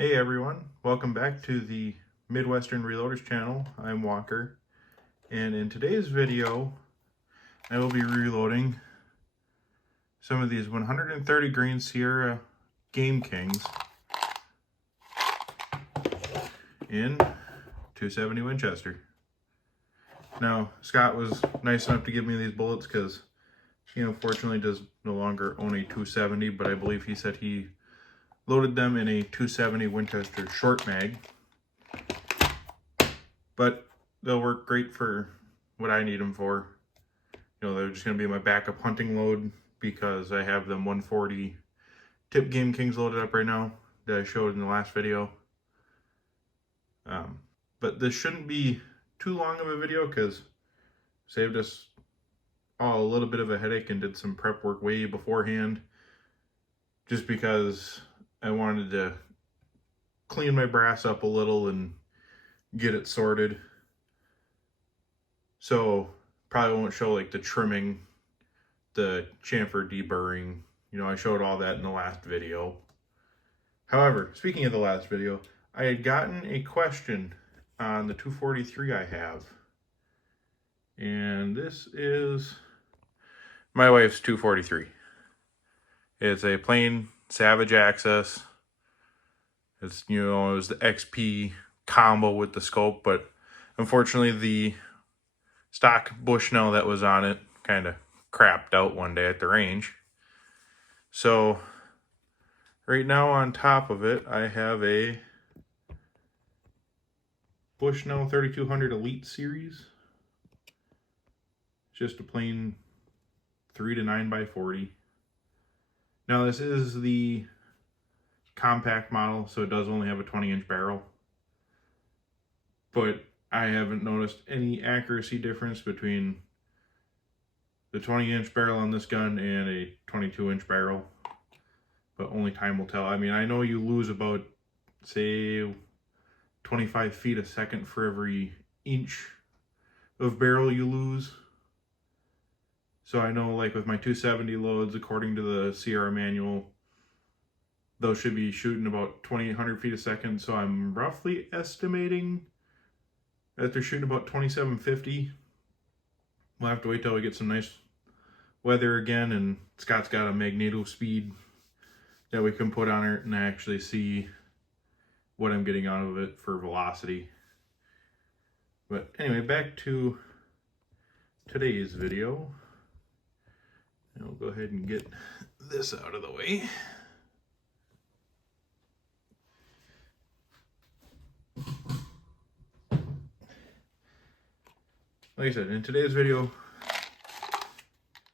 Hey everyone, welcome back to the Midwestern Reloaders channel. I'm Walker, and in today's video I will be reloading some of these 130 grain Sierra Gamekings in 270 Winchester. Now Scott was nice enough to give me these bullets because he unfortunately does no longer own a 270, but I believe he said he loaded them in a 270 Winchester short mag. But they'll work great for what I need them for. You know, they're just going to be my backup hunting load because I have them 140 tip Gamekings loaded up right now that I showed in the last video. But this shouldn't be too long of a video because saved us all a little bit of a headache and did some prep work way beforehand. Just because I wanted to clean my brass up a little and get it sorted. So probably won't show like the trimming, the chamfer deburring. You know, I showed all that in the last video. However, speaking of the last video, I had gotten a question on the 243 I have. And this is my wife's 243. It's a plain Savage Access. It's, you know, it was the XP combo with the scope, but unfortunately the stock Bushnell that was on it kind of crapped out one day at the range. So right now on top of it, I have a Bushnell 3200 Elite Series. Just a plain 3 to 9x40. Now this is the compact model, so it does only have a 20-inch barrel. But I haven't noticed any accuracy difference between the 20-inch barrel on this gun and a 22-inch barrel. But only time will tell. I mean, I know you lose about, say, 25 feet a second for every inch of barrel you lose. So I know, like with my 270 loads, according to the Sierra manual, those should be shooting about 2,800 feet a second. So I'm roughly estimating that they're shooting about 2,750. We'll have to wait till we get some nice weather again, and Scott's got a magneto speed that we can put on it and actually see what I'm getting out of it for velocity. But anyway, back to today's video. And we'll go ahead and get this out of the way. Like I said, in today's video,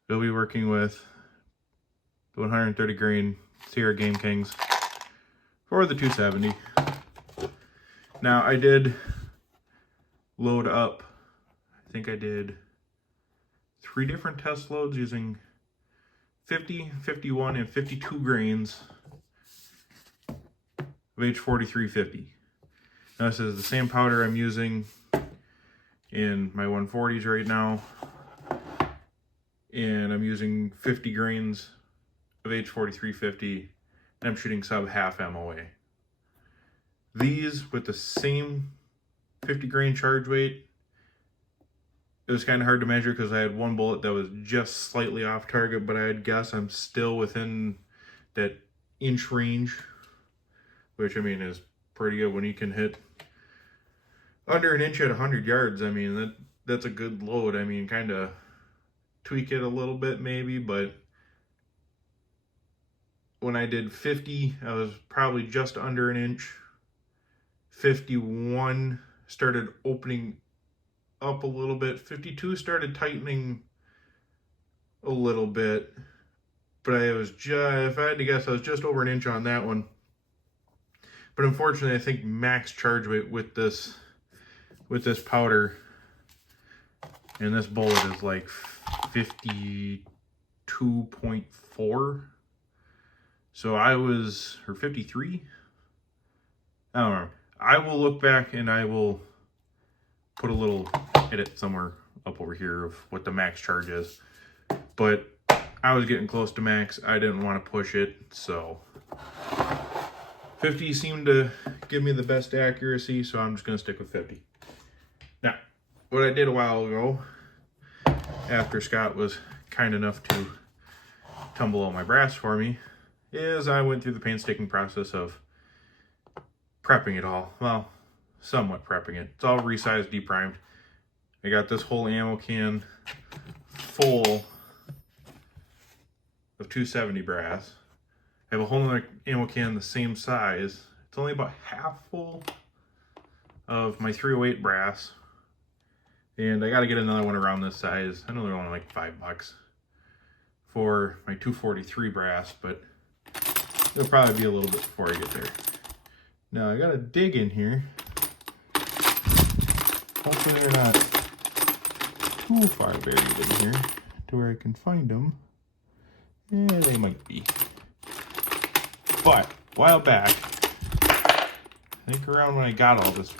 we'll be working with the 130 grain Sierra Gamekings for the 270. Now I did load up, I think I did 3 different test loads using 50, 51, and 52 grains of H4350. Now this is the same powder I'm using in my 140s right now, and I'm using 50 grains of H4350, and I'm shooting sub half MOA. These with the same 50 grain charge weight, it was kind of hard to measure because I had one bullet that was just slightly off target, but I'd guess I'm still within that inch range, which I mean is pretty good when you can hit under an inch at 100 yards. I mean, that's a good load. I mean, kind of tweak it a little bit maybe, but when I did 50, I was probably just under an inch. 51 started opening up a little bit. 52 started tightening a little bit, but I was just, if I had to guess, I was just over an inch on that one. But unfortunately, I think max charge weight with this powder and this bullet is like 52.4. So I was, or 53. I don't know. I will look back and I will put a little edit somewhere up over here of what the max charge is. But I was getting close to max. I didn't want to push it, so 50 seemed to give me the best accuracy, so I'm just going to stick with 50. Now, what I did a while ago, after Scott was kind enough to tumble all my brass for me, is I went through the painstaking process of prepping it all. Well, somewhat prepping it. It's all resized, deprimed. I got this whole ammo can full of 270 brass. I have a whole other ammo can the same size. It's only about half full of my 308 brass. And I got to get another one around this size. I know they're only like $5 for my 243 brass, but it'll probably be a little bit before I get there. Now I got to dig in here. Hopefully they're not too far buried in here to where I can find them. Yeah, they might be. But a while back, I think around when I got all this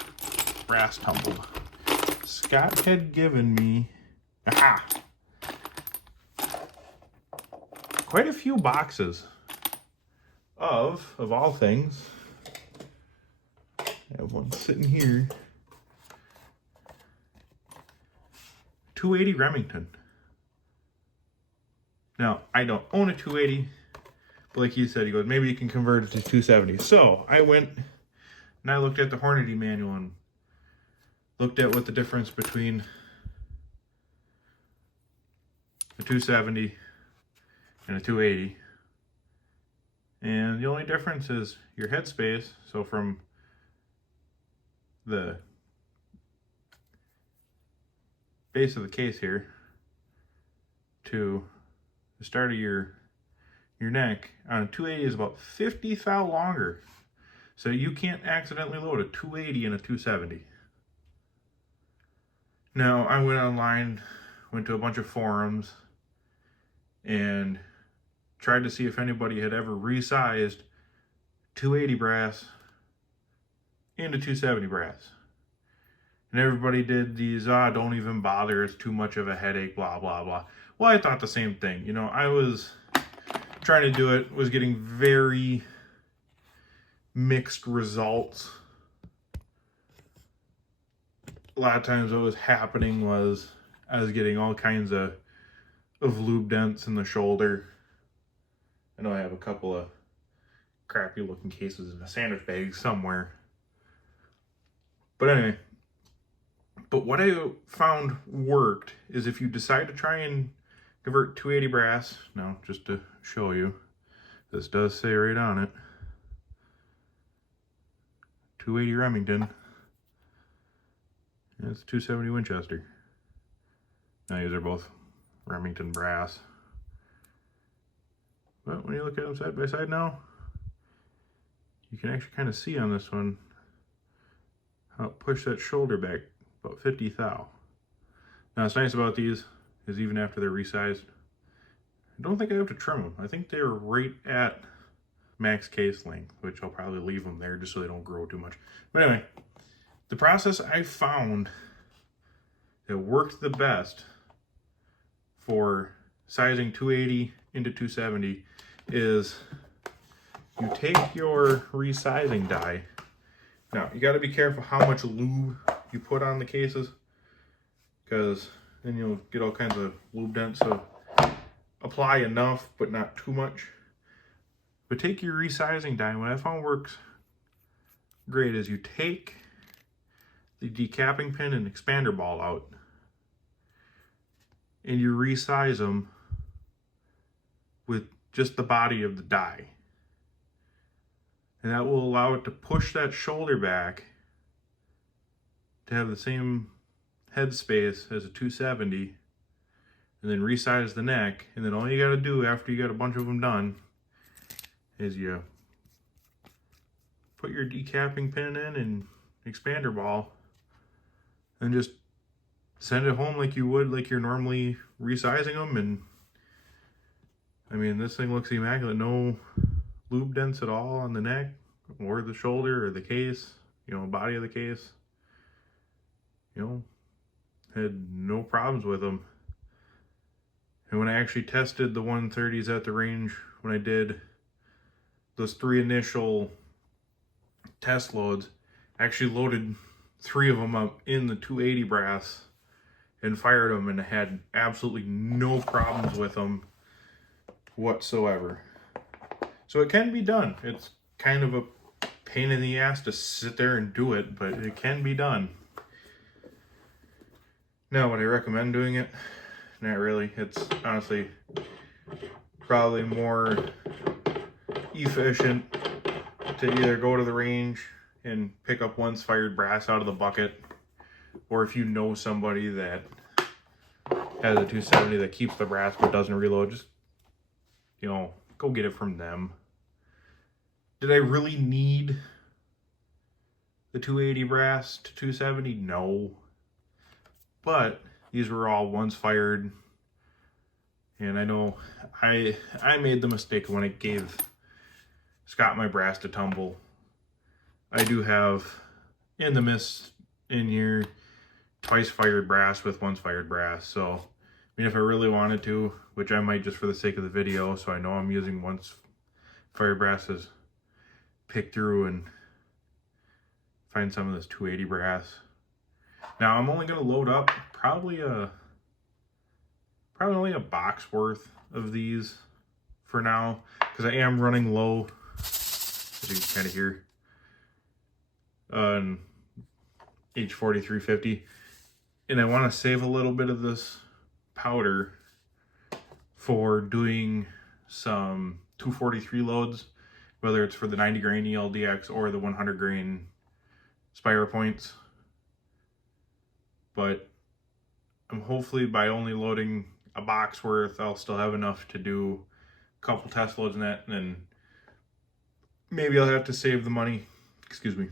brass tumbled, Scott had given me, quite a few boxes of all things. I have one sitting here. 280 Remington. Now, I don't own a 280, but like he said, he goes, maybe you can convert it to 270. So I went and I looked at the Hornady manual and looked at what the difference between the 270 and a 280. And the only difference is your headspace. So from the base of the case here to the start of your neck on a 280 is about 50 thou longer. So you can't accidentally load a 280 and a 270. Now, I went online, went to a bunch of forums, and tried to see if anybody had ever resized 280 brass into 270 brass. And everybody did these, don't even bother, it's too much of a headache, blah, blah, blah. Well, I thought the same thing. You know, I was trying to do it, was getting very mixed results. A lot of times what was happening was I was getting all kinds of lube dents in the shoulder. I know I have a couple of crappy looking cases in a sandwich bag somewhere. But anyway, but what I found worked is if you decide to try and convert 280 brass, now just to show you, this does say right on it, 280 Remington, and it's 270 Winchester. Now these are both Remington brass. But when you look at them side by side now, you can actually kind of see on this one how it pushed that shoulder back about 50 thou. Now what's nice about these is even after they're resized, I don't think I have to trim them. I think they're right at max case length, which I'll probably leave them there just so they don't grow too much. But anyway, the process I found that worked the best for sizing 280 into 270 is you take your resizing die. Now, you got to be careful how much lube you put on the cases, because then you'll get all kinds of lube dents. So apply enough, but not too much. But take your resizing die. What I found works great is you take the decapping pin and expander ball out, and you resize them with just the body of the die. And that will allow it to push that shoulder back to have the same head space as a 270, and then resize the neck. And then all you got to do after you got a bunch of them done is you put your decapping pin in and expander ball and just send it home like you would like you're normally resizing them. And I mean, this thing looks immaculate. No lube dents at all on the neck or the shoulder or the case, you know, body of the case. You know, had no problems with them. And when I actually tested the 130s at the range, when I did those 3 initial test loads. Actually loaded 3 of them up in the 280 brass and fired them, and had absolutely no problems with them whatsoever. So it can be done. It's kind of a pain in the ass to sit there and do it, but it can be done. Now, would I recommend doing it? Not really. It's honestly probably more efficient to either go to the range and pick up once fired brass out of the bucket, or if you know somebody that has a 270 that keeps the brass but doesn't reload, just, you know, go get it from them. Did I really need the 280 brass to 270? No. But these were all once fired, and I know I made the mistake when I gave Scott my brass to tumble. I do have in the mist in here twice fired brass with once fired brass. So, I mean, if I really wanted to, which I might just for the sake of the video, so I know I'm using once fired brass as pick through and find some of this 280 brass. Now I'm only going to load up probably only a box worth of these for now, because I am running low, as you can kind of hear, on H4350, and I want to save a little bit of this powder for doing some 243 loads, whether it's for the 90 grain ELDX or the 100 grain Spire points. But I'm hopefully by only loading a box worth, I'll still have enough to do a couple test loads in that, and then maybe I'll have to save the money, excuse me,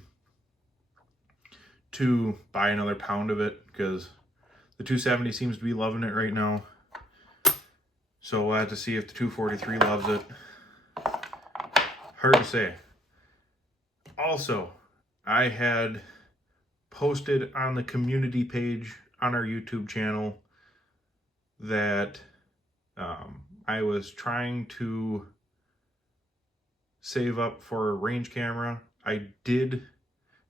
to buy another pound of it, because the 270 seems to be loving it right now. So we'll have to see if the 243 loves it. Hard to say. Also, I had posted on the community page on our YouTube channel that I was trying to save up for a range camera. I did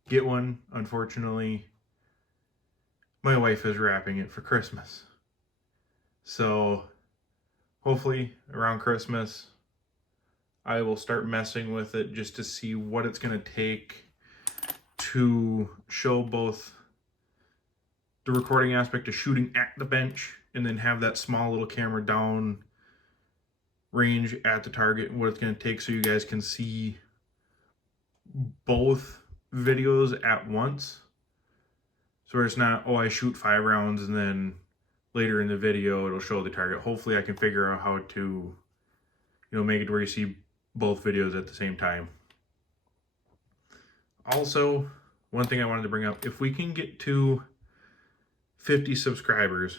get one. Unfortunately, my wife is wrapping it for Christmas. So hopefully around Christmas, I will start messing with it just to see what it's going to take to show both the recording aspect of shooting at the bench, and then have that small little camera down range at the target, and what it's going to take so you guys can see both videos at once. So it's not, oh, I shoot 5 rounds and then later in the video it'll show the target. Hopefully I can figure out how to, you know, make it where you see both videos at the same time. Also, one thing I wanted to bring up, if we can get to 50 subscribers,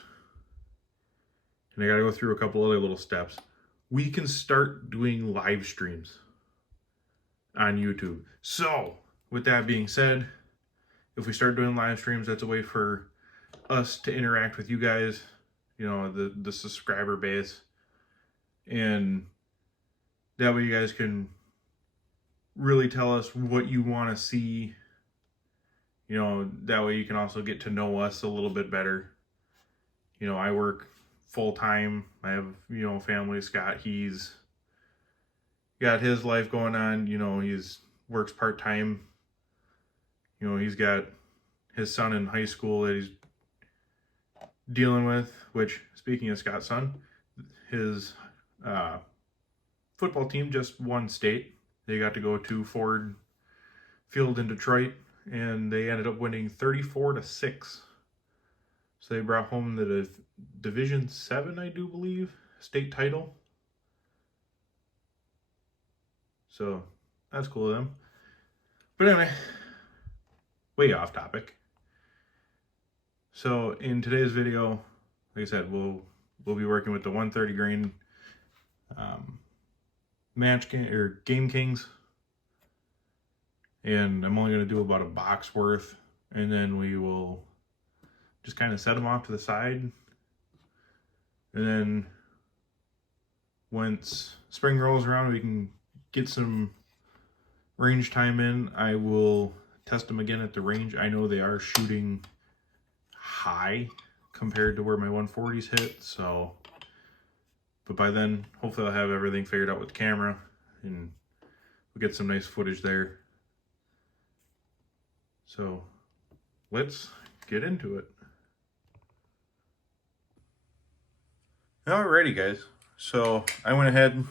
and I gotta go through a couple other little steps, we can start doing live streams on YouTube. So, with that being said, if we start doing live streams, that's a way for us to interact with you guys, you know, the subscriber base, and that way you guys can really tell us what you want to see. You know, that way you can also get to know us a little bit better. You know, I work full time. I have, you know, family. Scott, he's got his life going on. You know, he's works part time. You know, he's got his son in high school that he's dealing with, which, speaking of Scott's son, his football team just won state. They got to go to Ford Field in Detroit, and they ended up winning 34-6. So they brought home the Division 7, I do believe, state title. So that's cool of them. But anyway, way off topic. So in today's video, like I said, we'll be working with the 130 grain Gamekings, and I'm only going to do about a box worth, and then we will just kind of set them off to the side, and then once spring rolls around, we can get some range time in, I will test them again at the range. I know they are shooting high compared to where my 140s hit, so, but by then hopefully I'll have everything figured out with the camera and we'll get some nice footage there. So let's get into it. Alrighty guys, so I went ahead and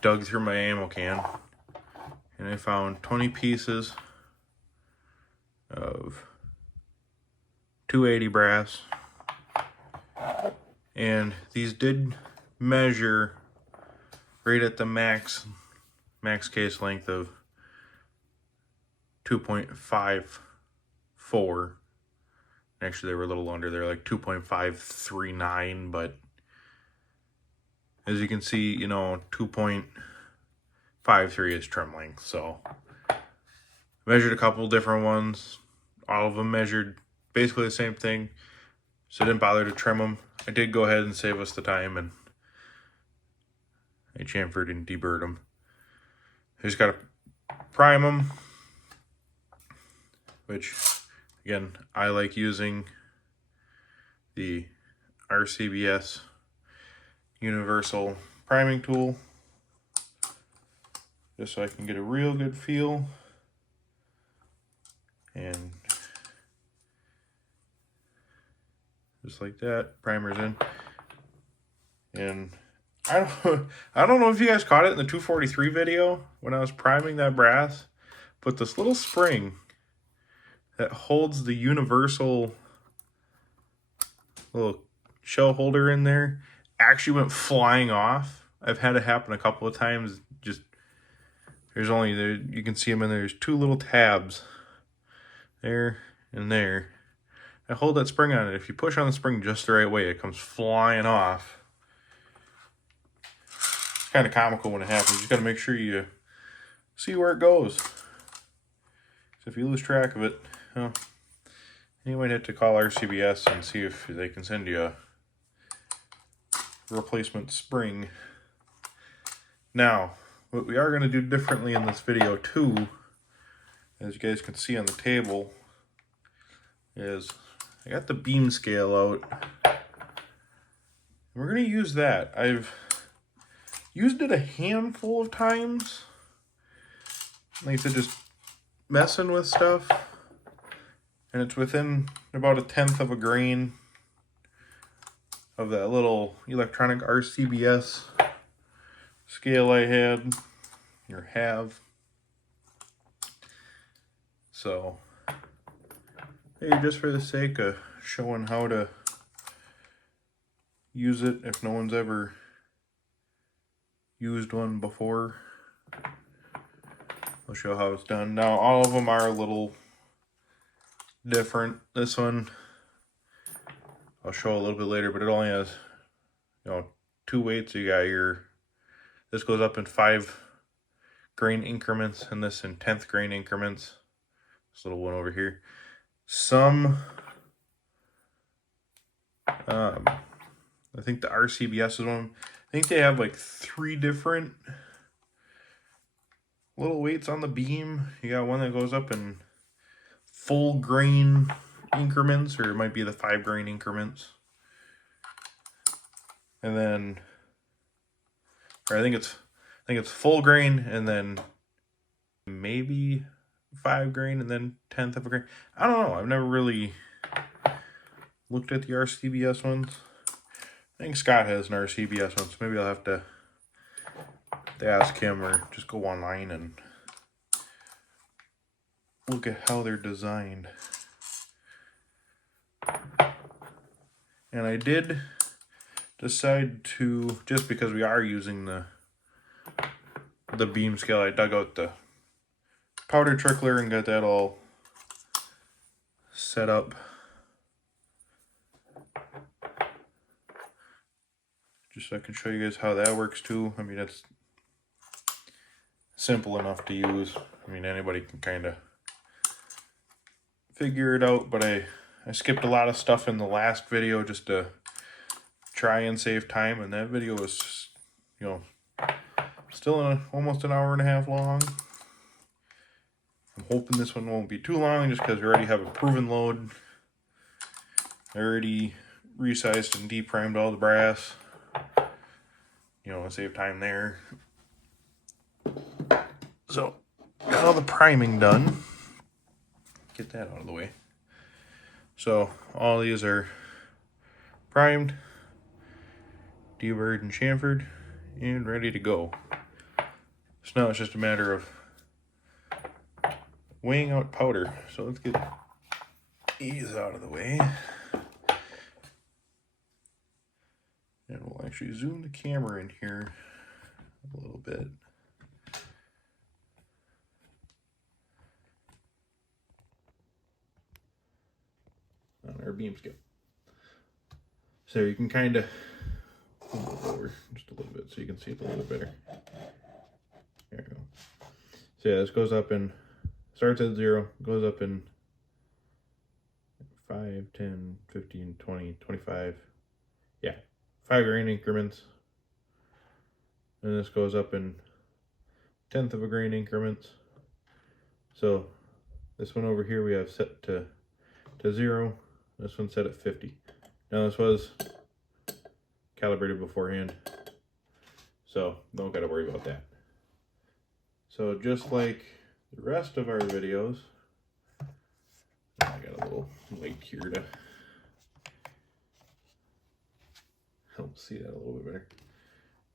dug through my ammo can and I found 20 pieces of 280 brass, and these did measure right at the max case length of 2.54. Actually, they were a little under there, like 2.539, but as you can see, you know, 2.53 is trim length. So measured a couple different ones. All of them measured basically the same thing, so I didn't bother to trim them. I did go ahead and save us the time, and I chamfered and deburred them. I just got to prime them, which, again, I like using the RCBS universal priming tool just so I can get a real good feel. And just like that, primer's in. And I don't know if you guys caught it in the 243 video when I was priming that brass, but this little spring that holds the universal little shell holder in there actually went flying off. I've had it happen a couple of times. Just there's only there, you can see them in there. There's two little tabs there and there. I hold that spring on it. If you push on the spring just the right way, it comes flying off. It's kind of comical when it happens. You just got to make sure you see where it goes. So if you lose track of it, well, you might have to call RCBS and see if they can send you a replacement spring. Now, what we are going to do differently in this video too, as you guys can see on the table, is I got the beam scale out. We're going to use that. I've used it a handful of times. Like I said, just messing with stuff. And it's within about 1/10 of a grain of that little electronic RCBS scale I had, or have. So, hey, just for the sake of showing how to use it if no one's ever used one before, I'll show how it's done. Now, all of them are a little different. This one I'll show a little bit later, but it only has, you know, 2 weights. You got this goes up in 5 grain increments, and this in 10th grain increments. This little one over here. Some, I think the RCBS is one. I think they have like 3 different little weights on the beam. You got one that goes up in full grain increments, or it might be the 5 grain increments. And then, or I think it's full grain, and then maybe 5 grain, and then 1/10 of a grain. I don't know. I've never really looked at the RCBS ones. I think Scott has an RCBS one, so maybe I'll have to ask him or just go online and look at how they're designed. And I did decide to, just because we are using the beam scale, I dug out the powder trickler and got that all set up. Just so I can show you guys how that works too. I mean, it's simple enough to use. I mean, anybody can kind of figure it out, but I skipped a lot of stuff in the last video just to try and save time, and that video was, you know, still almost an hour and a half long. I'm hoping this one won't be too long just because we already have a proven load. I already resized and deprimed all the brass. You know, save time there. So, got all the priming done. Get that out of the way. So, all these are primed, deburred and chamfered, and ready to go. So now it's just a matter of weighing out powder. So let's get these out of the way. And we'll actually zoom the camera in here a little bit. On our beam scale. So you can kind of move it over just a little bit so you can see it a little bit better. There we go. So yeah, this goes up in, starts at 0, goes up in 5, 10, 15, 20, 25. Yeah, 5 grain increments. And this goes up in 1/10 of a grain increments. So this one over here we have set to 0. This one's set at 50. Now this was calibrated beforehand, so don't gotta worry about that. So just like the rest of our videos, I got a little light here to help see that a little bit better.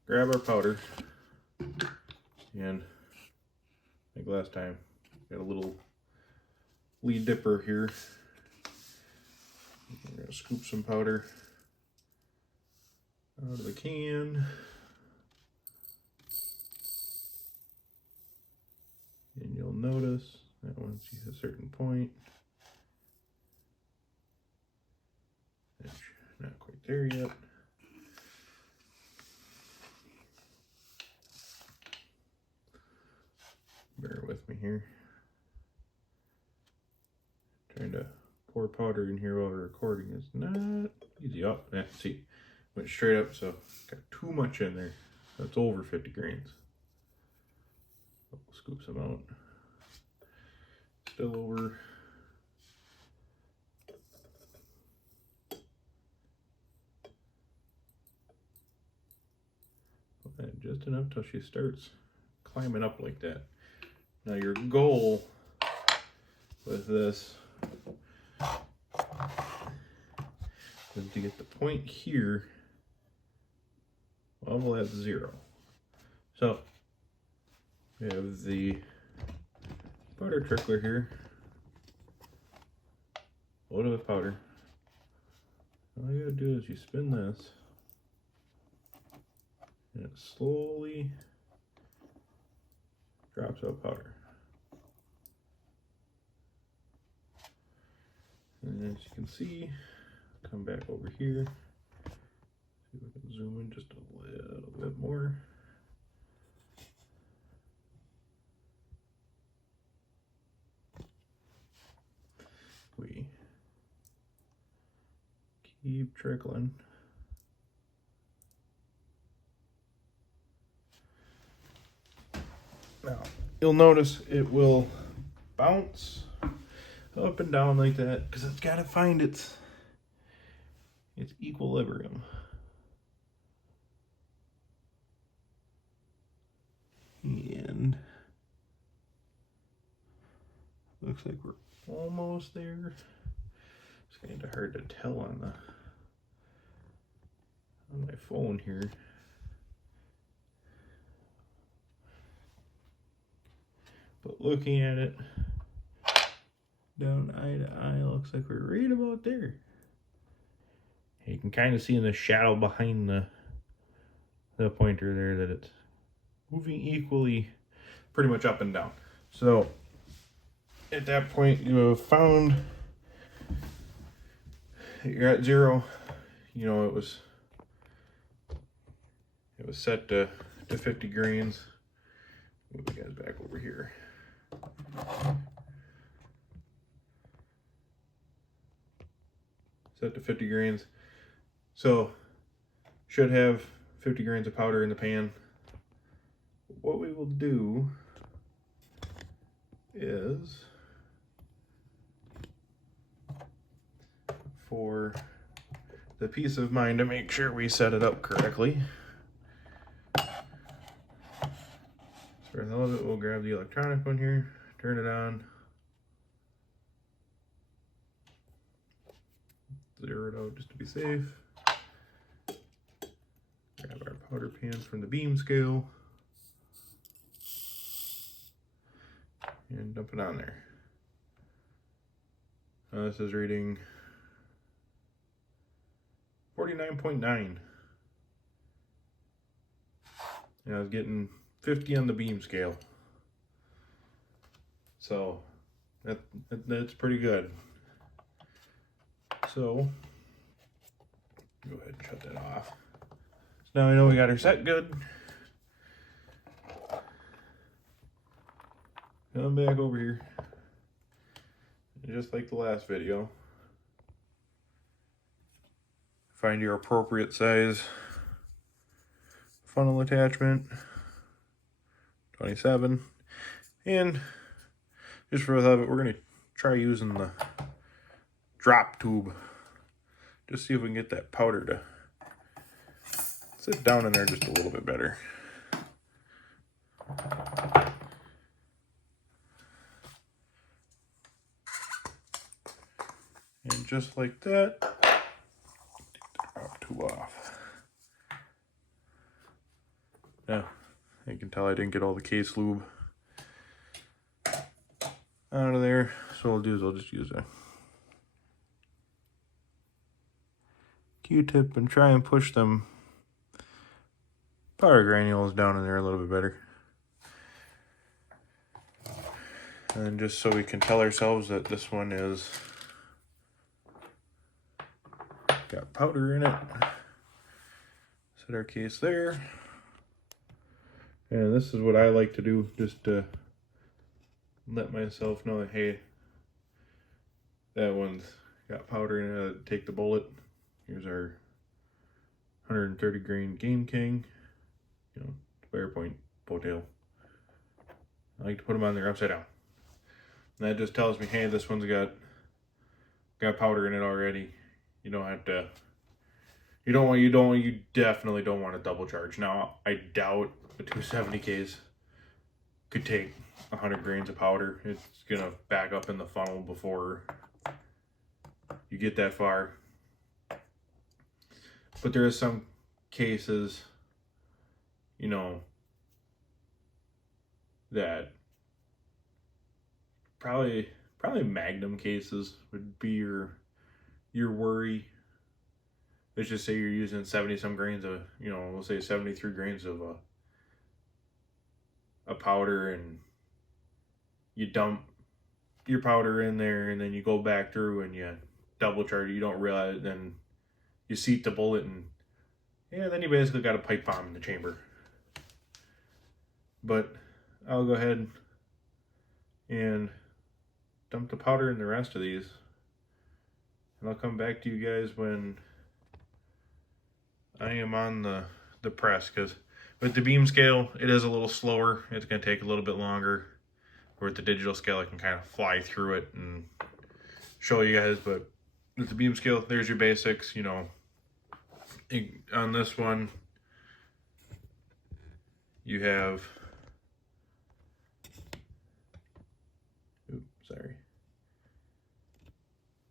Grab our powder, and like last time, got a little lead dipper here. We're gonna scoop some powder out of the can. And you'll notice that once you hit a certain point, it's not quite there yet. Bear with me here. Trying to pour powder in here while we're recording is not easy. Oh, yeah, see, went straight up, so got too much in there. That's over 50 grains. We'll scoop some out. Still over. Just enough till she starts climbing up like that. Now your goal with this is to get the point here level at 0. So we have the powder trickler here, loaded with powder. All you gotta do is you spin this, and it slowly drops out powder. And as you can see, come back over here. See if we can zoom in just a little bit more. We keep trickling. Now, you'll notice it will bounce up and down like that because it's got to find its equilibrium. And looks like we're almost there. It's kind of hard to tell on my phone here. But looking at it down eye to eye, looks like we're right about there. You can kind of see in the shadow behind the pointer there that it's moving equally pretty much up and down. So at that point you have found you're at 0. You know, it was set to 50 grains. Move you guys back over here. Set to 50 grains. So should have 50 grains of powder in the pan. What we will do is for the peace of mind to make sure we set it up correctly. For the hell of it, we'll grab the electronic one here, turn it on, zero it out just to be safe. Grab our powder pan from the beam scale and dump it on there. This is reading 49.9. And I was getting 50 on the beam scale. So that's pretty good. So go ahead and shut that off. So now we know we got her set good. Come back over here. And just like the last video, find your appropriate size funnel attachment, 27, and just for the hell of it, we're going to try using the drop tube, just see if we can get that powder to sit down in there just a little bit better. And just like that, take the drop tube off. Now, you can tell I didn't get all the case lube out of there, so what I'll do is I'll just use a Q-tip and try and push them powder granules down in there a little bit better. And just so we can tell ourselves that this one is got powder in it. Set our case there. And this is what I like to do, just to let myself know that, hey, that one's got powder in it. Take the bullet. Here's our 130 grain Game King, you know, square point bowtail. I like to put them on there upside down. And that just tells me, hey, this one's got powder in it already. You don't have to. You definitely don't want to double charge. Now, I doubt the 270 case could take 100 grains of powder. It's gonna back up in the funnel before you get that far. But there is some cases, you know, that probably Magnum cases would be your worry. Let's just say you're using 70 some grains of, you know, we'll say 73 grains of a powder, and you dump your powder in there, and then you go back through and you double charge it. You don't realize it, then you seat the bullet, and yeah, then you basically got a pipe bomb in the chamber. But I'll go ahead and dump the powder in the rest of these, and I'll come back to you guys when I am on the press, because with the beam scale, it is a little slower. It's going to take a little bit longer. Or with the digital scale, I can kind of fly through it and show you guys. But with the beam scale, there's your basics. You know, on this one, you have,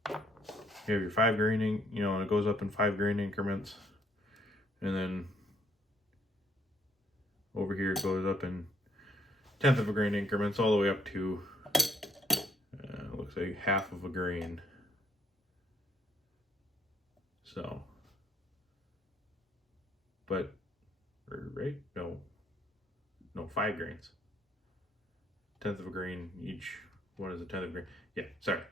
you have your 5 grain, you know, and it goes up in 5 grain increments. And then over here it goes up in 1/10 of a grain increments all the way up to looks like 1/2 of a grain. So, but right? No, 5 grains. 1/10 of a grain each. One is a 1/10 of a grain. Yeah, sorry.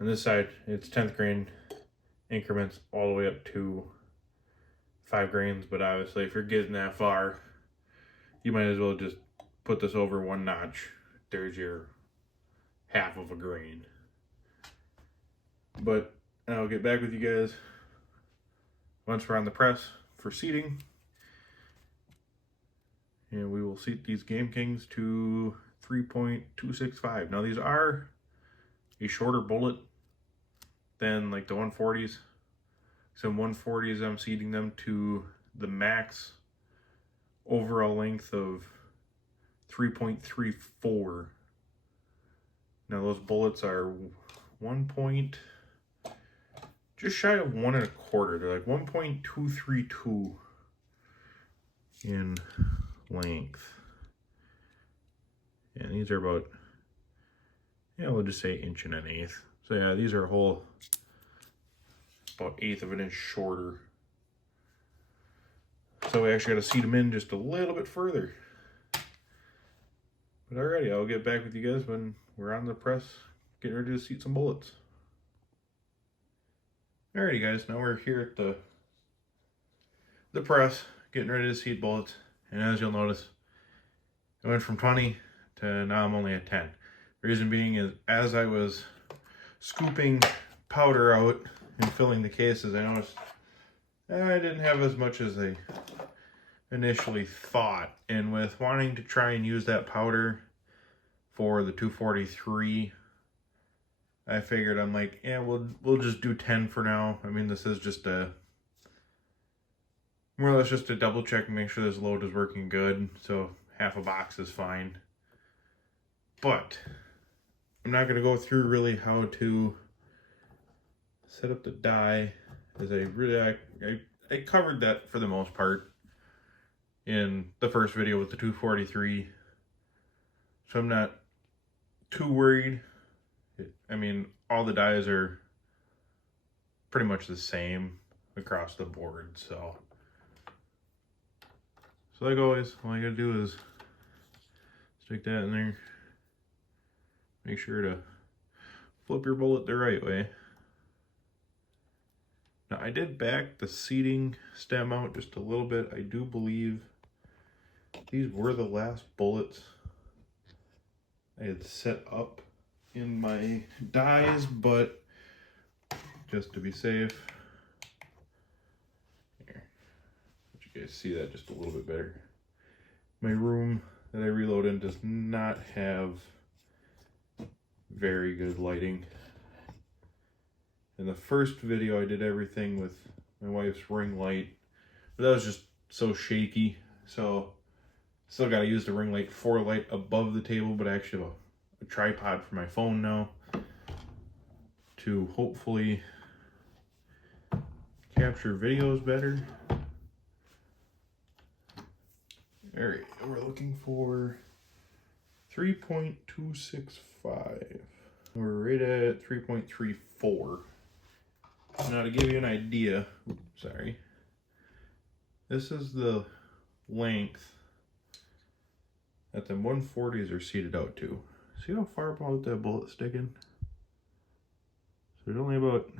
On this side, it's 1/10 grain increments all the way up to 5 grains. But obviously, if you're getting that far, you might as well just put this over 1 notch. There's your 1/2 of a grain. But I'll get back with you guys once we're on the press for seating. And we will seat these Gamekings to 3.265. Now these are a shorter bullet than like the 140s. Some 140s I'm seating them to the max overall length of 3.34. Now those bullets are 1 point, just shy of 1 1/4. They're like 1.232 in length. And these are about, yeah, we'll just say 1 1/8. So yeah, these are a whole about 1/8 of an inch shorter. So we actually got to seat them in just a little bit further. But alrighty, I'll get back with you guys when we're on the press, getting ready to seat some bullets. Alrighty guys, now we're here at the press, getting ready to seat bullets. And as you'll notice, I went from 20 to now I'm only at 10. The reason being is as I was scooping powder out and filling the cases, I noticed I didn't have as much as I initially thought. And with wanting to try and use that powder for the 243, I figured, I'm like, yeah, we'll just do 10 for now. I mean, this is just more or less just a double check and make sure this load is working good. So half a box is fine. But I'm not going to go through really how to set up the die, as I covered that for the most part in the first video with the 243. So I'm not too worried. I mean, all the dies are pretty much the same across the board, so like always, all you gotta do is stick that in there. Make sure to flip your bullet the right way. Now I did back the seating stem out just a little bit. I do believe these were the last bullets I had set up in my dies, but just to be safe, here, let you guys see that just a little bit better. My room that I reload in does not have very good lighting. In the first video I did everything with my wife's ring light, but that was just so shaky, so still got to use the ring light for light above the table, but I actually have a tripod for my phone now to hopefully capture videos better. Alright, we're looking for 3.265. We're right at 3.34. Now to give you an idea, sorry, this is the length that the 140s are seated out to. See how far apart that bullet's sticking? So there's only about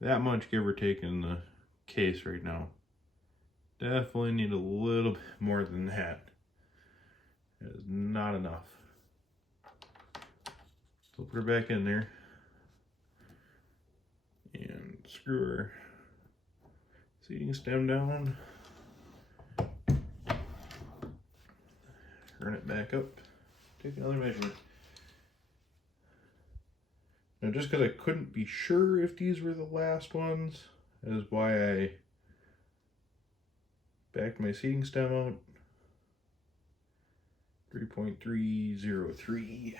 that much, give or take, in the case right now. Definitely need a little bit more than that. That is not enough. So put her back in there and screw her seating stem down. Turn it back up. Take another measurement. Now, just because I couldn't be sure if these were the last ones, is why I backed my seating stem out. 3.303.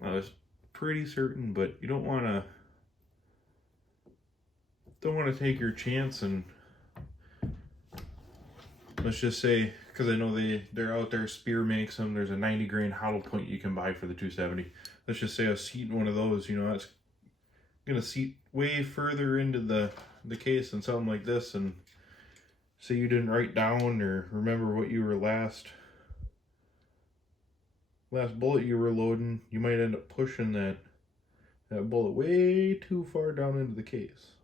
I was pretty certain, but you don't want to take your chance, and let's just say, because I know they're out there, Spear makes them, there's a 90 grain hollow point you can buy for the 270. Let's just say I was seating one of those, you know, that's gonna seat way further into the case than something like this, and say you didn't write down or remember what you were last bullet you were loading, you might end up pushing that bullet way too far down into the case.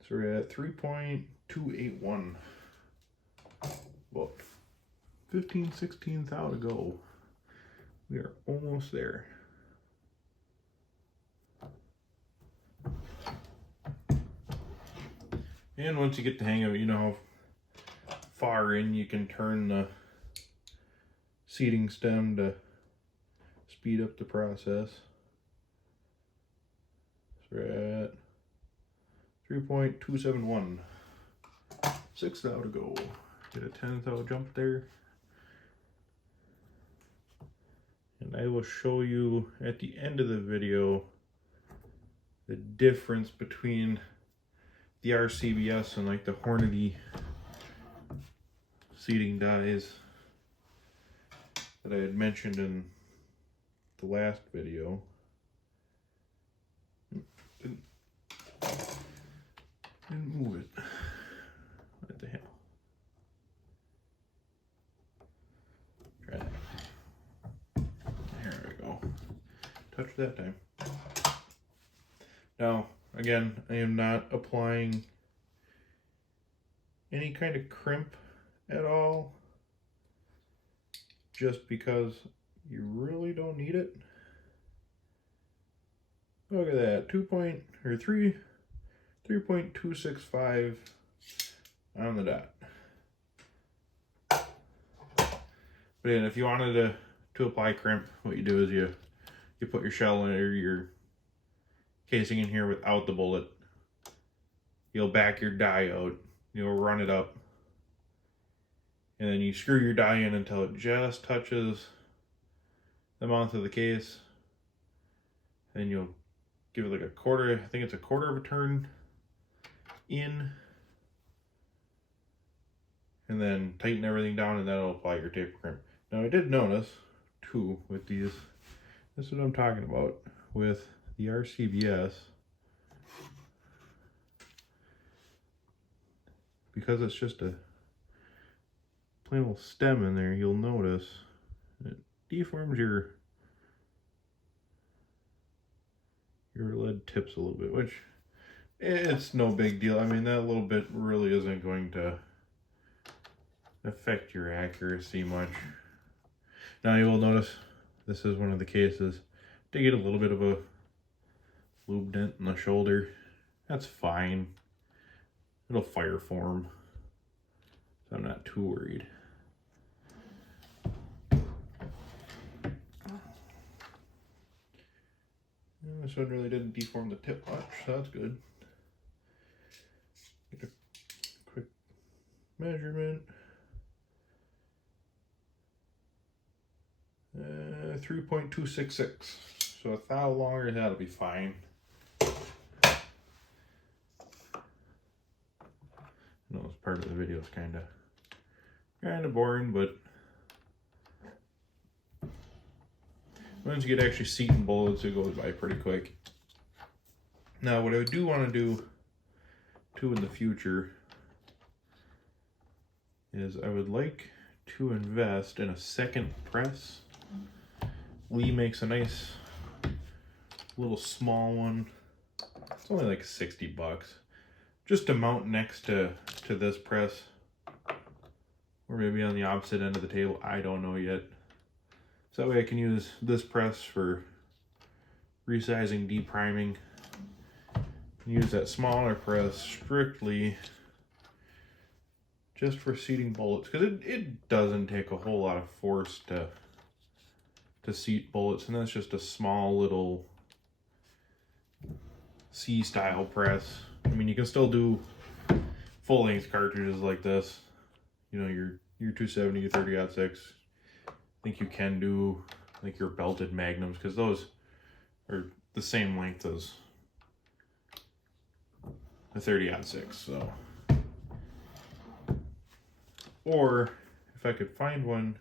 So we're at 3.281. About 15/16 thou to go. We are almost there. And once you get the hang of it, you know how far in you can turn the seating stem to speed up the process. So we're at 3.271. 6 thou to go. Get a 10th thou jump there. And I will show you at the end of the video the difference between the RCBS and like the Hornady seating dies that I had mentioned in the last video. And move it. What the hell? Try that. There we go. Touch that time. Now, again, I am not applying any kind of crimp at all, just because you really don't need it. Look at that, 3.265 on the dot. But then if you wanted to apply crimp, what you do is you put your shell in or your casing in here without the bullet. You'll back your die out, you'll run it up, and then you screw your die in until it just touches the mouth of the case. Then you'll give it like a quarter, I think it's a quarter of a turn in, and then tighten everything down, and that'll apply your taper crimp. Now I did notice too with these, this is what I'm talking about with the RCBS, because it's just a plain old stem in there, you'll notice it deforms your lead tips a little bit, which it's no big deal. I mean, that little bit really isn't going to affect your accuracy much. Now you will notice this is one of the cases. They get a little bit of a lube dent in the shoulder. That's fine. It'll fire form, so I'm not too worried. This one really didn't deform the tip much, so that's good. Get a quick measurement. 3.266. So a thou longer, that'll be fine. I know this part of the video is kind of boring, but once you get actually seating bullets, it goes by pretty quick. Now, what I do want to do too in the future is I would like to invest in a second press. Lee makes a nice little small one. It's only like 60 bucks. Just to mount next to this press. Or maybe on the opposite end of the table. I don't know yet. So that way I can use this press for resizing, depriming. Use that smaller press strictly just for seating bullets. Because it doesn't take a whole lot of force to seat bullets. And that's just a small little C-style press. I mean, you can still do full-length cartridges like this. You know, your 270, your 30-06. I think you can do like your belted magnums, because those are the same length as a 30-06. So, or if I could find one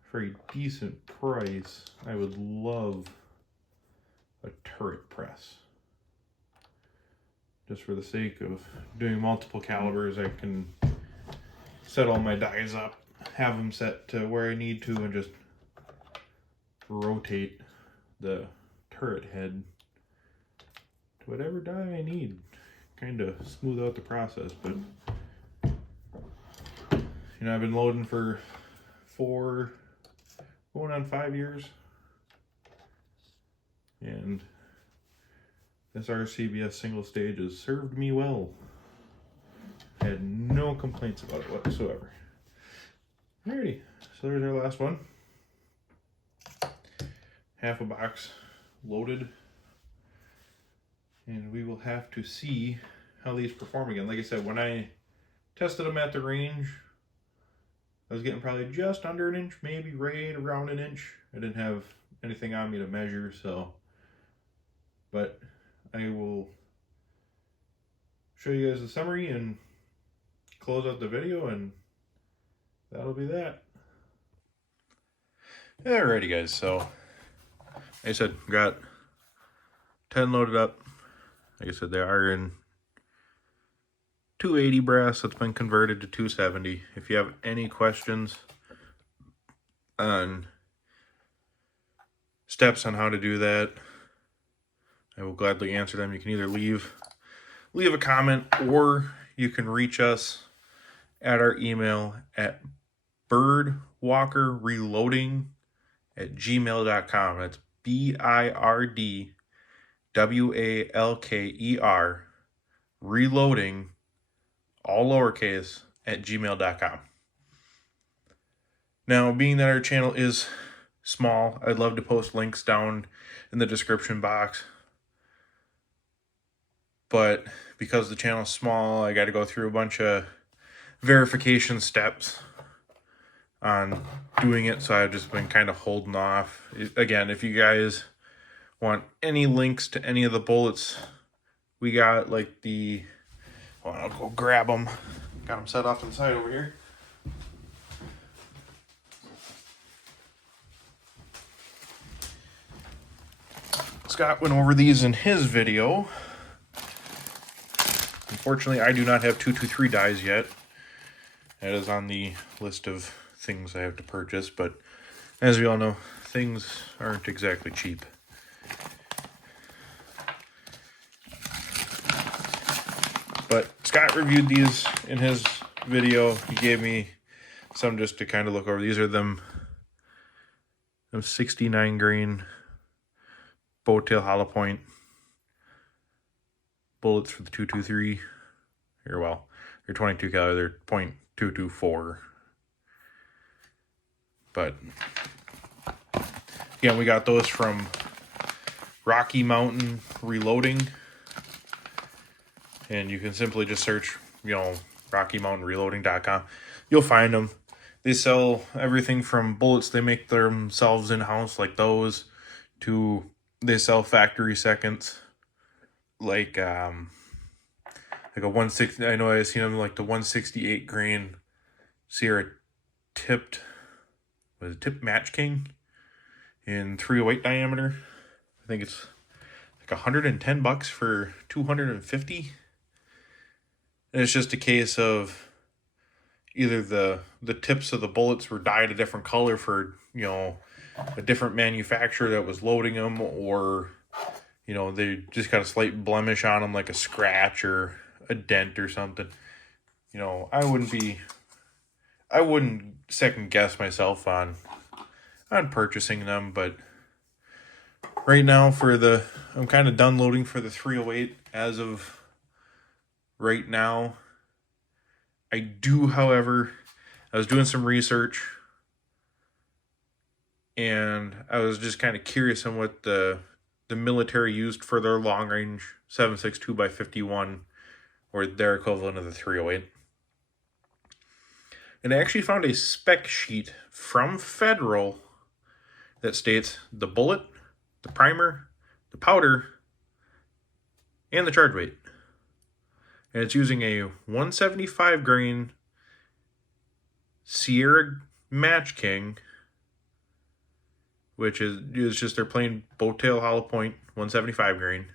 for a decent price, I would love a turret press. Just for the sake of doing multiple calibers, I can set all my dies up, have them set to where I need to, and just rotate the turret head to whatever die I need. Kind of smooth out the process, but you know, I've been loading for going on 5 years, and This RCBS single stage has served me well. I had no complaints about it whatsoever. Alrighty, so there's our last one. Half a box loaded. And we will have to see how these perform again. Like I said, when I tested them at the range, I was getting probably just under an inch, maybe right around an inch. I didn't have anything on me to measure, so. But I will show you guys the summary and close out the video, and that'll be that. Alrighty guys, so like I said, got 10 loaded up. Like I said, they are in 280 brass that's been converted to 270. If you have any questions on steps on how to do that, I will gladly answer them. You can either leave a comment, or you can reach us at our email at birdwalkerreloading@gmail.com. That's BIRDWALKER reloading, all lowercase, at gmail.com. Now, being that our channel is small, I'd love to post links down in the description box. But because the channel is small, I got to go through a bunch of verification steps on doing it. So I've just been kind of holding off. Again, if you guys want any links to any of the bullets we got, like the, well, I'll go grab them. Got them set off to the side over here. Scott went over these in his video. Unfortunately, I do not have 223 dies yet. That is on the list of things I have to purchase, but as we all know, things aren't exactly cheap. But Scott reviewed these in his video. He gave me some just to kind of look over. These are them 69 grain bowtail hollow point bullets for the 223. Here, well, they're 22 caliber. They're .224. But again, we got those from Rocky Mountain Reloading. And you can simply just search, RockyMountainReloading.com. You'll find them. They sell everything from bullets they make themselves in-house, like those, to they sell factory seconds, like a 160. I know I've seen them like the 168 grain Sierra tipped Match King in 308 diameter. I think it's like $110 for 250. And it's just a case of either the tips of the bullets were dyed a different color for, a different manufacturer that was loading them, or, they just got a slight blemish on them, like a scratch or a dent or something. I wouldn't second guess myself on purchasing them, but right now I'm kind of done loading for the 308 as of right now. I do, however, I was doing some research and I was just kind of curious on what the military used for their long range 7.62 by 51, or their equivalent of the 308. And I actually found a spec sheet from Federal that states the bullet, the primer, the powder, and the charge weight. And it's using a 175 grain Sierra Match King, which is just their plain bowtail hollow point 175 grain,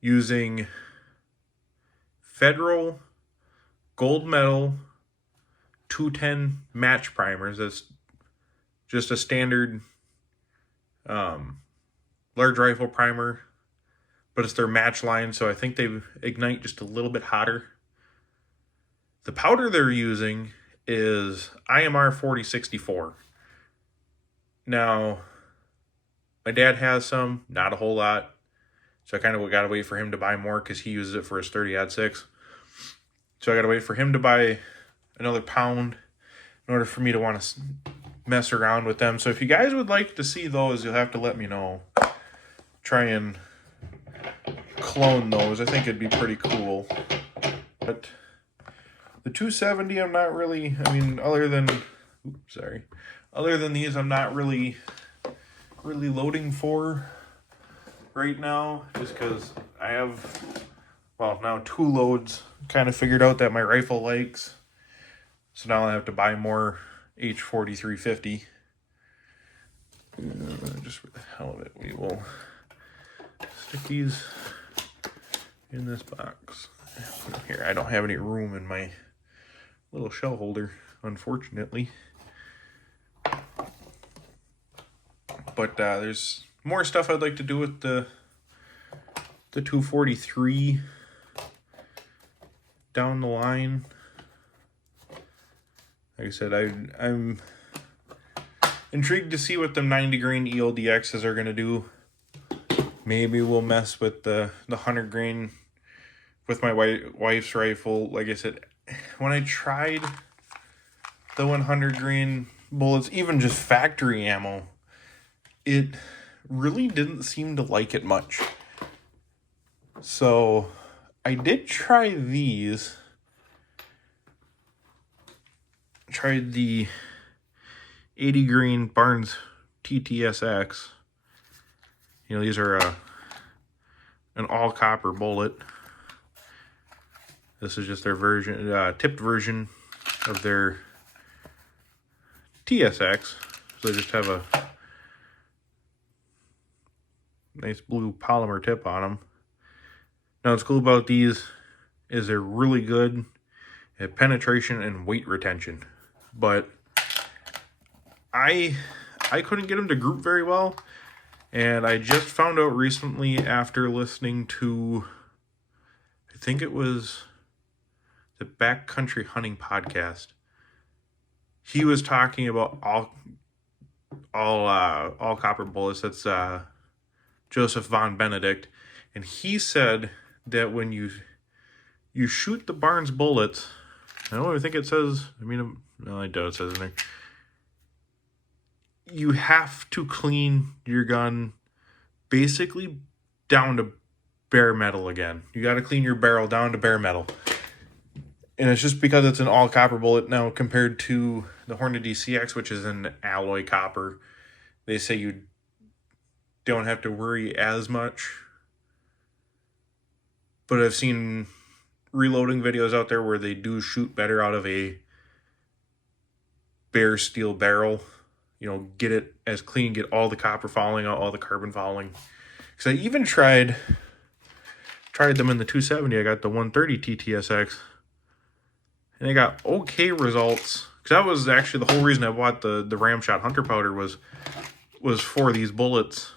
using Federal gold medal 210 match primers. That's just a standard large rifle primer, but it's their match line, so I think they ignite just a little bit hotter. The powder they're using is IMR 4064. Now, my dad has some, not a whole lot. So I kind of got to wait for him to buy more because he uses it for his 30-06. So I got to wait for him to buy another pound in order for me to want to mess around with them. So if you guys would like to see those, you'll have to let me know. Try and clone those. I think it'd be pretty cool. But the 270, I'm not really, I mean, other than these, I'm not really loading for right now, just because I have, well, now 2 loads kind of figured out that my rifle likes. So now I have to buy more H4350. Just for the hell of it, we will stick these in this box. Here, I don't have any room in my little shell holder, unfortunately. But there's more stuff I'd like to do with the 243 down the line. Like I said, I'm intrigued to see what the 90 grain ELDXs are going to do. Maybe we'll mess with the 100 grain with my wife's rifle. Like I said, when I tried the 100 grain bullets, even just factory ammo, it really didn't seem to like it much. So I did try these. Tried the 80 grain Barnes TTSX. You know, these are an all copper bullet. This is just their version, tipped version of their TSX. So they just have a nice blue polymer tip on them. Now what's cool about these is they're really good at penetration and weight retention. But I couldn't get them to group very well. And I just found out recently after listening to, I think it was the Backcountry Hunting podcast. He was talking about all copper bullets. That's Joseph Von Benedict, and he said that when you shoot the Barnes bullets, I don't even think it says. I mean, no, I doubt it says in there. You have to clean your gun basically down to bare metal again. You got to clean your barrel down to bare metal. And it's just because it's an all copper bullet now compared to the Hornady DCX, which is an alloy copper. They say you don't have to worry as much. But I've seen reloading videos out there where they do shoot better out of a bare steel barrel. You know, get it as clean, get all the copper falling out, all the carbon falling. Because I even tried them in the 270. I got the 130 TTSX. And I got okay results. Because that was actually the whole reason I bought the Ramshot Hunter powder was for these bullets.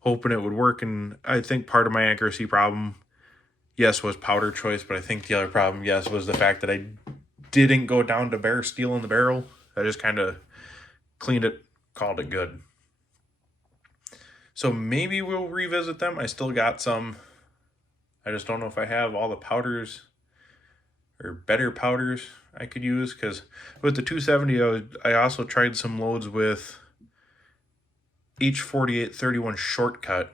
Hoping it would work. And I think part of my accuracy problem, yes, was powder choice. But I think the other problem, yes, was the fact that I didn't go down to bare steel in the barrel. I just kind of cleaned it, called it good. So maybe we'll revisit them. I still got some. I just don't know if I have all the powders or better powders I could use. Because with the 270, I also tried some loads with H4831 Shortcut.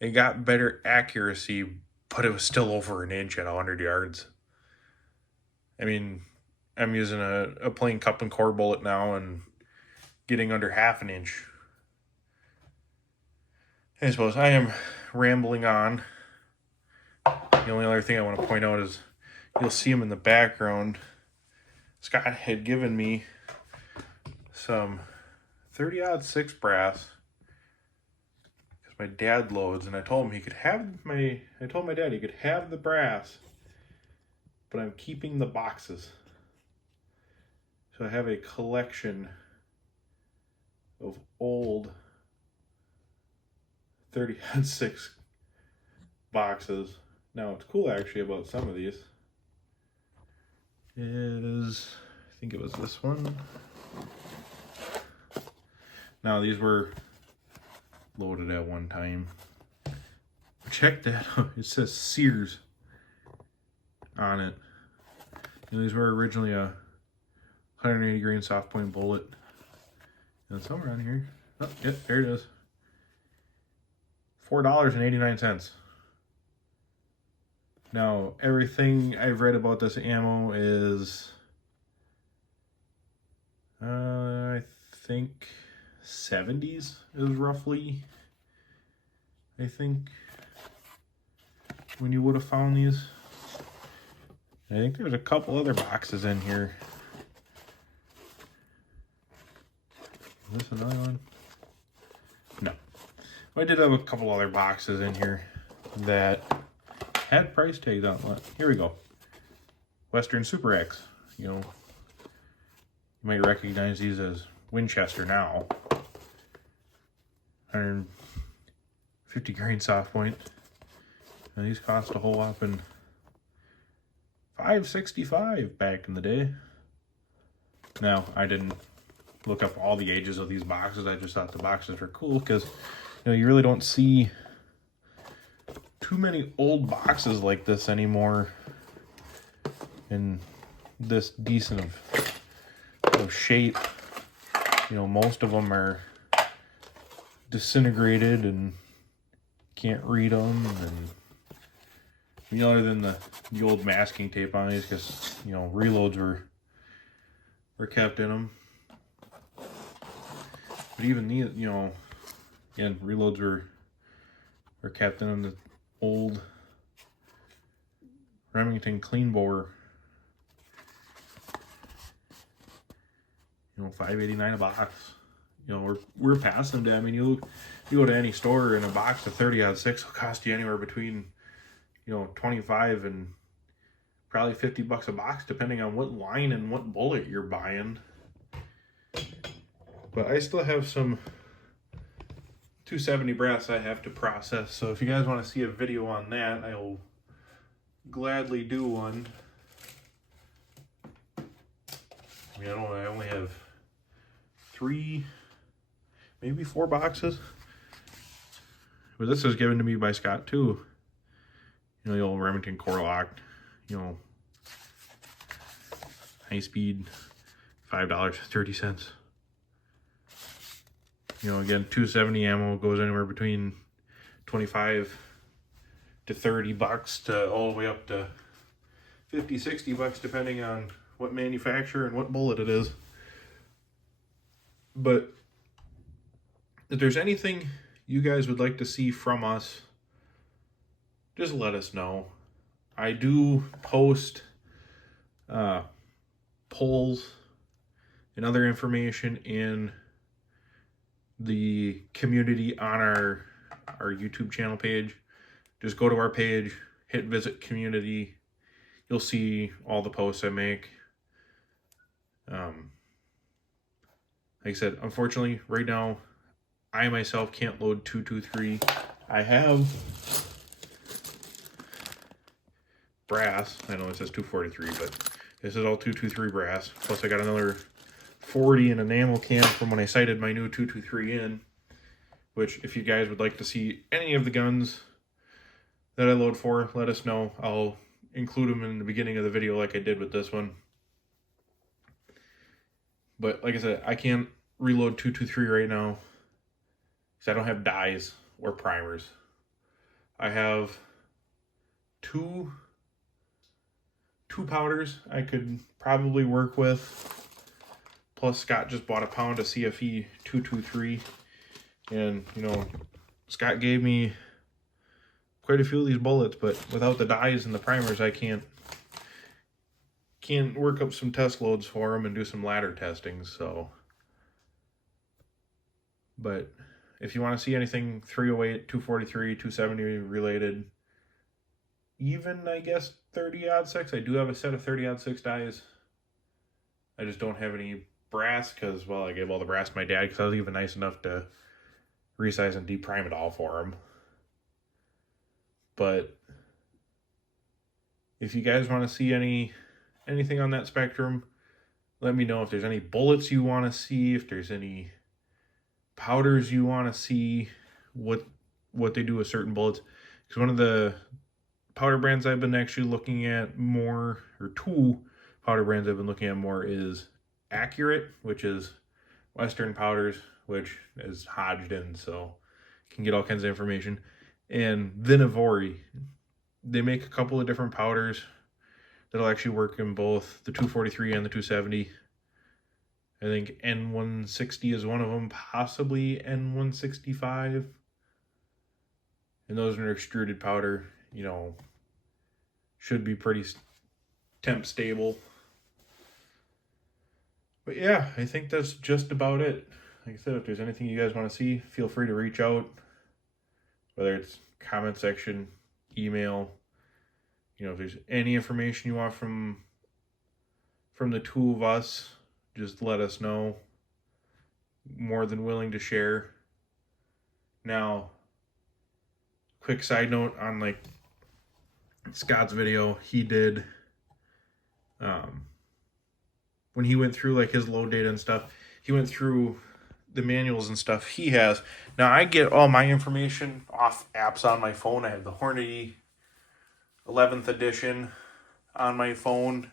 It got better accuracy, but it was still over an inch at 100 yards. I mean, I'm using a plain cup and core bullet now and getting under half an inch. I suppose I am rambling on. The only other thing I want to point out is you'll see him in the background. Scott had given me some 30-06 brass because my dad loads, and I told him he could have I told my dad he could have the brass, but I'm keeping the boxes. So I have a collection of old 30-06 boxes. Now, what's cool actually about some of these is, I think it was this one. Now, these were loaded at one time. check that out. It says Sears on it. And these were originally a 180 grain soft point bullet. And somewhere on here, oh, yep, there it is. $4.89. Now, everything I've read about this ammo is, I think 70s is roughly, I think, when you would have found these. I think there's a couple other boxes in here. Is this another one? No. I did have a couple other boxes in here that had price tags on it. Here we go. Western Super X. You know, you might recognize these as Winchester now. 150 grain soft point. And these cost a whole whopping $5.65 back in the day. Now, I didn't look up all the ages of these boxes. I just thought the boxes were cool because, you know, you really don't see too many old boxes like this anymore in this decent of shape. You know, most of them are disintegrated and can't read them, and you know, other than the old masking tape on these, because, you know, reloads were kept in them. But even these, you know, again, reloads were kept in them. The old Remington clean bore, you know, $5.89 a box. You know, we're passing them. I mean, you go to any store and a box of 30-06 will cost you anywhere between, you know, 25 and probably $50 a box, depending on what line and what bullet you're buying. But I still have some 270 brass I have to process, so if you guys want to see a video on that, I will gladly do one. I mean, I only have 3, maybe 4 boxes. But this was given to me by Scott too. You know, the old Remington core locked, you know, high speed, $5.30. You know, again, 270 ammo goes anywhere between 25 to $30 to all the way up to $50-$60, depending on what manufacturer and what bullet it is. But if there's anything you guys would like to see from us, just let us know. I do post polls and other information in the community on our YouTube channel page. Just go to our page, hit visit community. You'll see all the posts I make. Like I said, unfortunately, right now, I myself can't load 223. I have brass. I know it says 243, but this is all 223 brass. Plus I got another 40 in an enamel can from when I sighted my new 223 in, which if you guys would like to see any of the guns that I load for, let us know. I'll include them in the beginning of the video like I did with this one. But like I said, I can't reload 223 right now because I don't have dyes or primers. I have two powders I could probably work with. Plus, Scott just bought a pound of CFE 223. And, you know, Scott gave me quite a few of these bullets, but without the dyes and the primers, I can't work up some test loads for them and do some ladder testing, so. But if you want to see anything 308, 243, 270 related, even, I guess, 30-06, I do have a set of 30-06 dyes. I just don't have any brass because, well, I gave all the brass to my dad because I was even nice enough to resize and deprime it all for him. But if you guys want to see anything on that spectrum, let me know. If there's any bullets you want to see, if there's any powders you want to see, what they do with certain bullets. Because one of the powder brands I've been actually looking at more, or two powder brands I've been looking at more, is Accurate, which is Western Powders, which is Hodgdon, so you can get all kinds of information, and Vinavori. They make a couple of different powders that'll actually work in both the 243 and the 270. I think N160 is one of them, possibly N165. And those are extruded powder, you know, should be pretty temp stable. But yeah, I think that's just about it. Like I said, if there's anything you guys want to see, feel free to reach out. Whether it's comment section, email, you know, if there's any information you want from the two of us, just let us know. More than willing to share. Now, quick side note on like Scott's video, he did when he went through like his load data and stuff, he went through the manuals and stuff he has. Now I get all my information off apps on my phone. I have the Hornady 11th edition on my phone,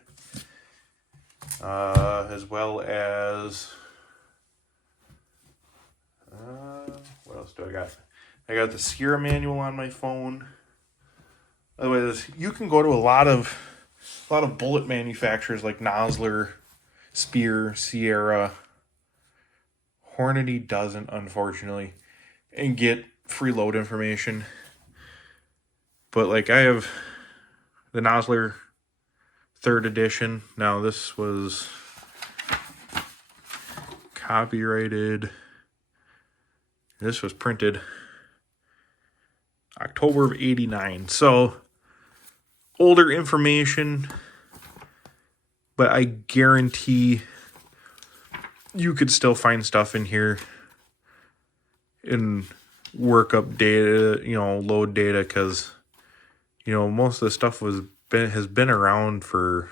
as well as what else do I got? I got the Sierra manual on my phone. Otherwise, you can go to a lot of bullet manufacturers like Nosler, Spear, Sierra. Hornady doesn't, unfortunately, and get free load information. But like I have the Nosler 3rd edition. Now this was copyrighted. This was printed October of '89. So older information, but I guarantee you could still find stuff in here and work up data, you know, load data, because, you know, most of the stuff has been around for,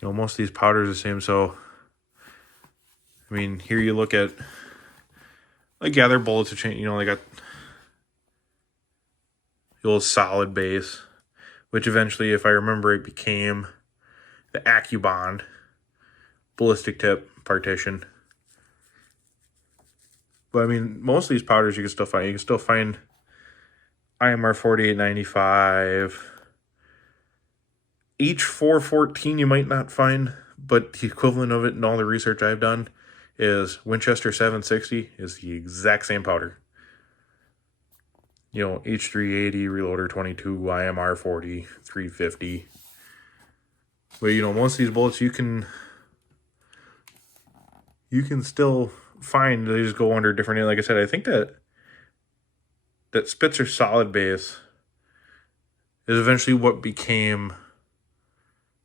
you know, most of these powders are the same. So, I mean, here you look at, like, yeah, their bullets have changed, you know, they got the old solid base, which eventually, if I remember, it became the AccuBond ballistic tip partition. But I mean, most of these powders you can still find. You can still find IMR 4895. H414 you might not find, but the equivalent of it in all the research I've done is Winchester 760 is the exact same powder. You know, H380, Reloader 22, IMR 40, 350. But, you know, most of these bullets you can still find. They just go under different, like I said, I think that Spitzer solid base is eventually what became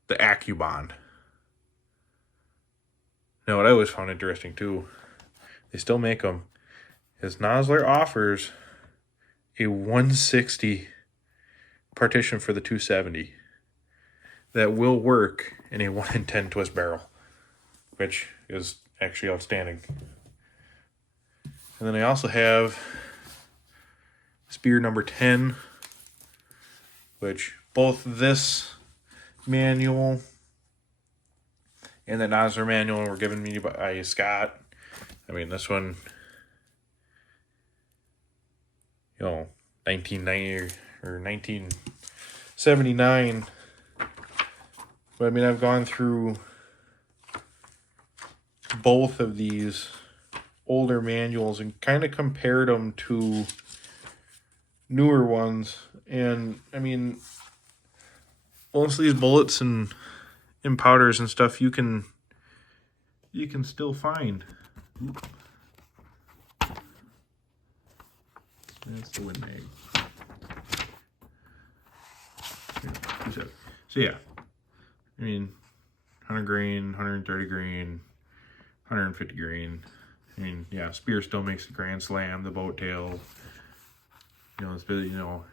the AccuBond. Now, what I always found interesting too, they still make them, is Nosler offers a 160 partition for the 270 that will work in a 1 in 10 twist barrel, which is actually outstanding. And then I also have Spear number 10, which both this manual and the Nosler manual were given me by Scott. I mean, this one, you know, 1990 or 1979. But I mean, I've gone through both of these older manuals and kind of compared them to newer ones. And I mean, most of these bullets and powders and stuff you can still find. That's the Win Mag. So yeah, I mean, 100 grain, 130 grain, 150 grain. I mean, yeah, Spear still makes the Grand Slam, the boat tail. You know, it's really, you know,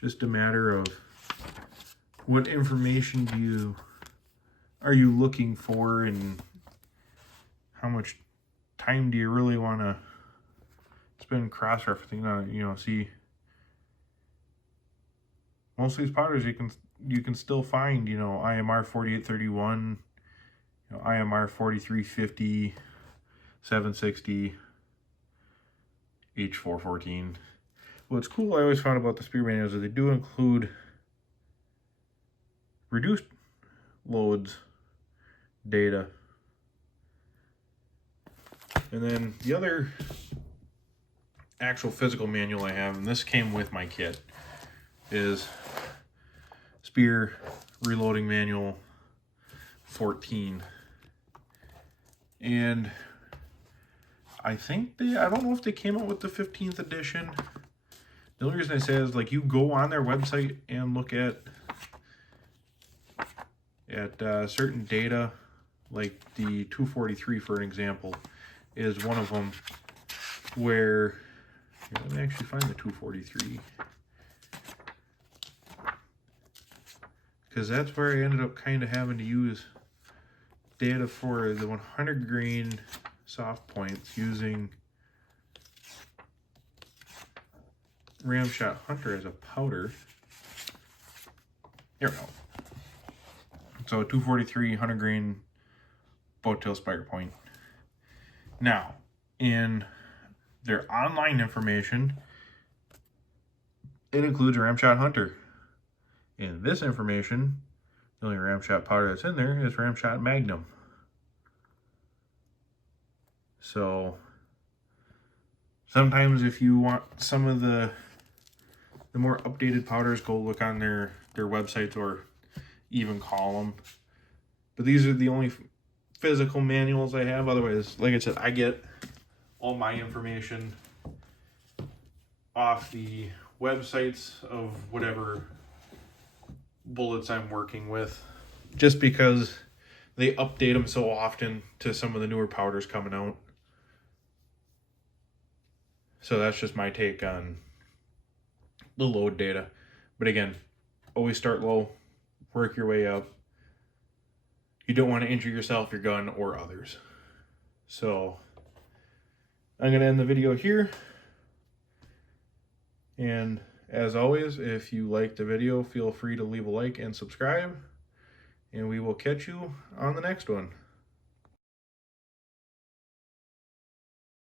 just a matter of what information are you looking for, and how much time do you really want to been cross-referencing, you know, see most of these powders you can still find, you know, IMR 4831, you know, IMR 4350, 760, H414. What's cool I always found about the spear manuals is they do include reduced loads data. And then the other actual physical manual I have, and this came with my kit, is Spear Reloading Manual 14. And I think I don't know if they came out with the 15th edition. The only reason I say is, like, you go on their website and look at certain data, like the 243 for an example is one of them, where here, let me actually find the 243, because that's where I ended up kind of having to use data for the 100 grain soft points using Ramshot Hunter as a powder. Here we go. So 243 100 grain boat-tail spider point. Now, in their online information, it includes Ramshot Hunter. In this information, the only Ramshot powder that's in there is Ramshot Magnum. So sometimes if you want some of the more updated powders, go look on their websites or even call them. But these are the only physical manuals I have. Otherwise, like I said, I get all my information off the websites of whatever bullets I'm working with, just because they update them so often to some of the newer powders coming out. So that's just my take on the load data. But again, always start low, work your way up. You don't want to injure yourself, your gun, or others. So I'm going to end the video here. And as always, if you liked the video, feel free to leave a like and subscribe. And we will catch you on the next one.